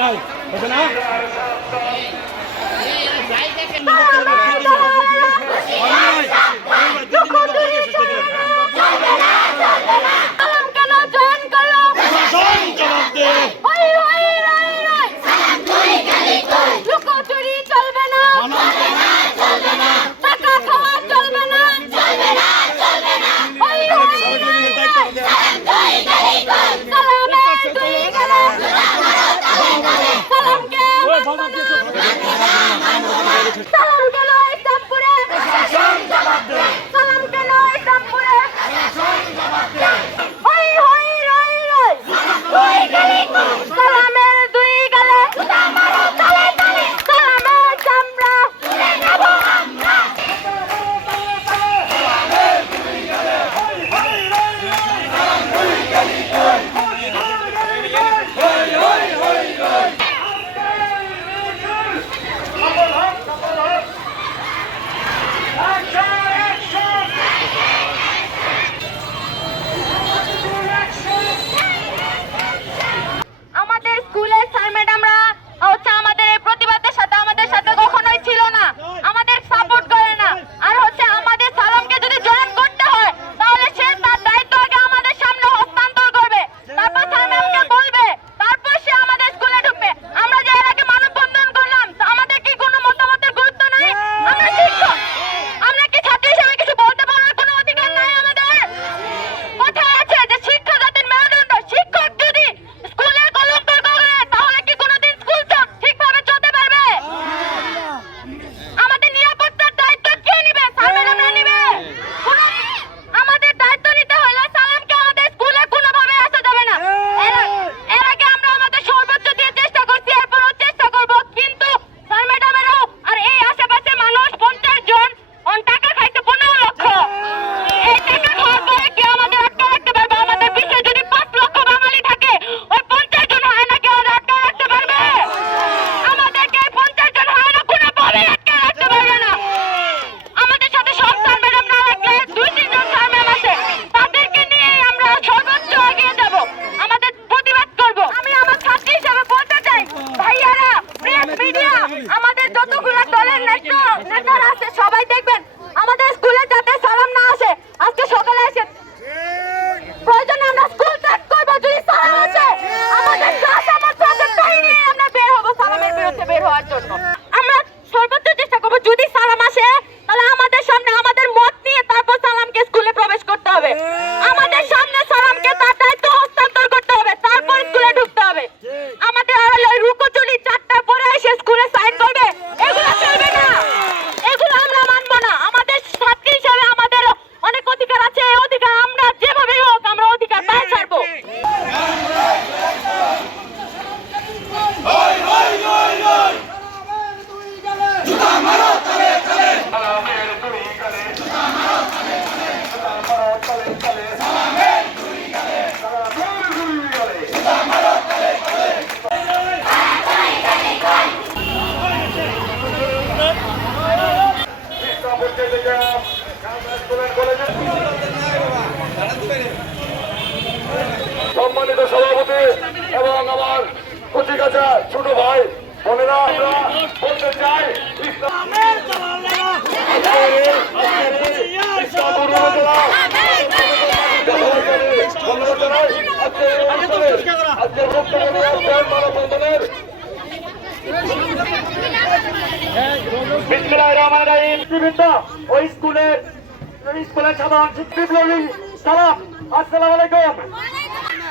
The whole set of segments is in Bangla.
ভাই হচ্ছে না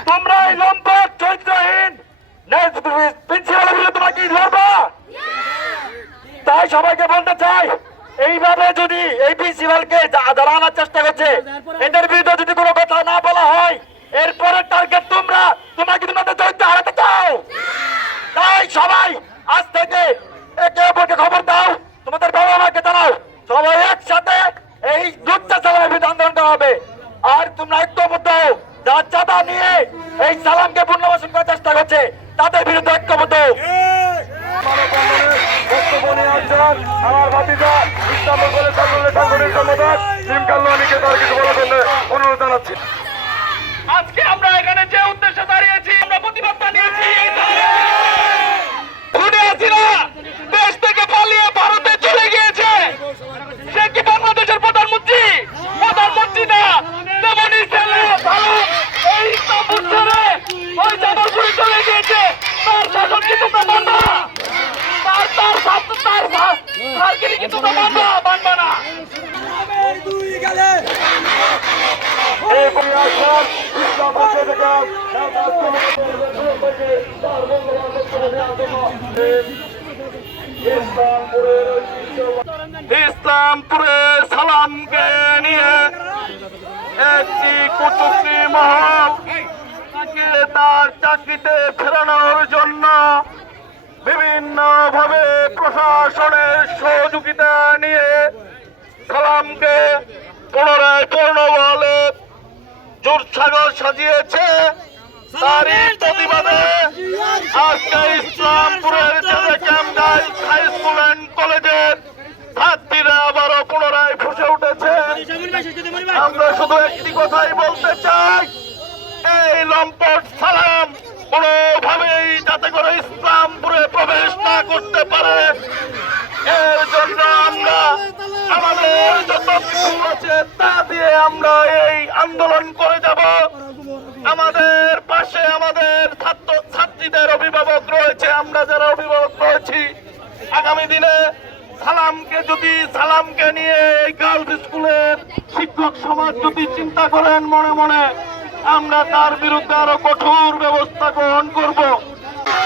তোমরা এই লম্পট চরিত্রহীন প্রিন্সিপালের তোমরা কি লড়বা তাই সবাইকে বলতে চাই, এইভাবে যদি এই প্রিন্সিপালকে যারা চেষ্টা করছে, এদের বিরুদ্ধে যদি কোনো কথা না বলা হয় এরপরে টার্গেট তোমরা তোমরা কি তোমাদের চরিত্র হারাতে চাও তাই সবাই আজ থেকে একে অপরকে খবর দাও তোমাদের বাবা মাকে জানাও সবাই একসাথে এই দুর্চাচারের বিরুদ্ধে আন্দোলন করা হবে আর তোমরা ঐক্যবদ্ধ হও যারা চাঁদা নিয়ে এই সালামকে পুনর্বাসন করার চেষ্টা করছে তাদের বিরুদ্ধে ঐক্যবদ্ধ হও। বক্তব্য আসছেন আমার ভাতিজা বলে কলেজ ছাত্রলীগ সাংগঠনিক সম্পাদক সিম কাল্লানিকে তার কিছু বলার জন্য অনুরোধ জানাচ্ছি। আজকে আমরা এখানে যে উদ্দেশ্যে দাঁড়িয়েছি, আমরা প্রতিবাদ জানিয়েছি খুনে সার্কিট কি তোমরা মানবা মানবা না। ইসলামপুরে সালামকে নিয়ে একটি কুচুকরি মহল, তাকে তার চাকরিতে ফেরানোর জন্য বিভিন্ন ভাবে প্রশাসনের সহযোগিতা নিয়ে সালামকে পুনরায় পূর্ণবলে জোরসাগর সাজিয়েছে। তারই প্রতিবাদে আজকে ইসলামপুরের হাই স্কুল অ্যান্ড কলেজের ছাত্রীরা আবারও পুনরায় ফুসে উঠেছে। আমরা শুধু একটি কথাই বলতে চাই, এই লম্পট সালাম কোনোভাবেই যাতে করে ইসলামপুরে প্রবেশ না করতে পারে। এর জন্য আমরা আমাদের যত আছে তা দিয়ে আমরা এই আন্দোলন করে যাব। আমাদের পাশে আমাদের ছাত্র ছাত্রীদের অভিভাবক রয়েছে, আমরা যারা অভিভাবক রয়েছি। আগামী দিনে সালামকে যদি সালামকে নিয়ে এই গার্লস স্কুলের শিক্ষক সমাজ যদি চিন্তা করেন মনে মনে, আমরা তার বিরুদ্ধে আরও কঠোর ব্যবস্থা গ্রহণ করব।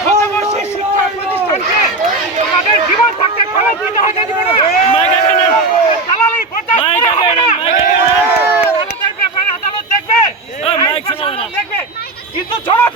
শতবর্ষী শিক্ষা প্রতিষ্ঠানকে তাদের জীবন থাকতে খরচ দিন হতে দিবে না দালালি বরদাস্ত করা হবে না। আদালতের ব্যাপারে আদালত দেখবে দেখবে। কিন্তু জনতার